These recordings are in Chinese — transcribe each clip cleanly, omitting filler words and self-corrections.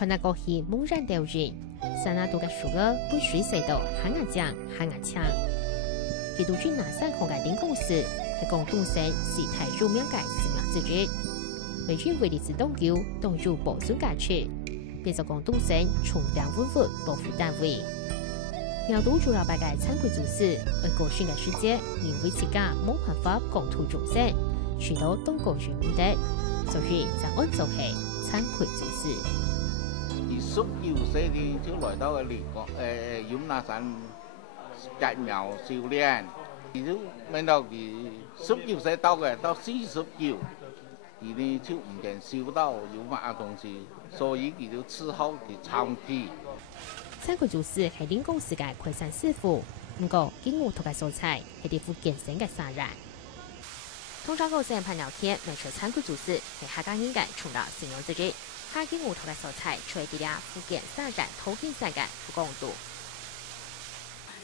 看那个是猛然掉人，山那多个树个被水洗到喊牙浆、喊牙枪。基督军南山空界顶公司系讲东山是太入名界信仰之日，为军为历史东救动入保存价值，变作讲东山重点稳稳保护单位。苗都主要拜界参会组织，而个选嘅世界因为自家冇办法共同众生，许多东国人唔得，所以就按做系参会组织。19歲呢就來到了雲南山摘苗修煉，佢就問到佢19歲到嘅到49，佢呢就唔見收到有乜東西，所以佢就只好去長期。參會組織係領公司嘅開山師傅，不過經我同嘅素材係啲福建省嘅沙人。通常個成朋友天，未出參會組織係客家人嘅重要信仰之一。他經我同嘅素材出啲啦福建沙人、土建山嘅福光度。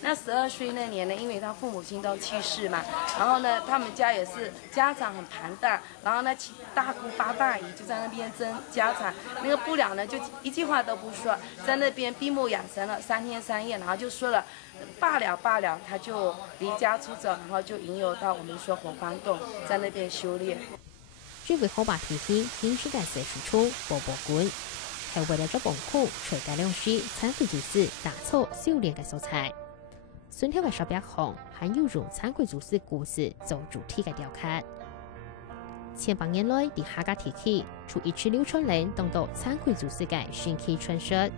那12歲那年呢，因為他父母親都去世嘛，然後呢，他們家也是家產很龐大，然後呢，大姑八大姨就在那邊爭家產，那個不良呢就一句話都不說，在那邊閉目養神了3天3夜，然後就說了罷了，他就離家出走，然後就引誘到我們說火光洞，在那邊修煉。最為好白天氣，天主嘅社輸出波波館，係為了咗防控隨街兩水參會組織打造修煉嘅素材。孫條嘅手錶行還要用參會組織故事做主題嘅雕刻。前8年來，喺客家地區，從176村人當到參會組織嘅玄奇傳說，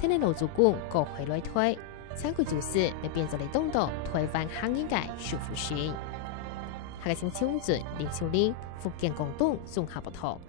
聽你老祖公過回來推，參會組織咪變咗嚟當到台灣客人嘅舒服線。下個星期五，林秋玲福建廣東綜合報道。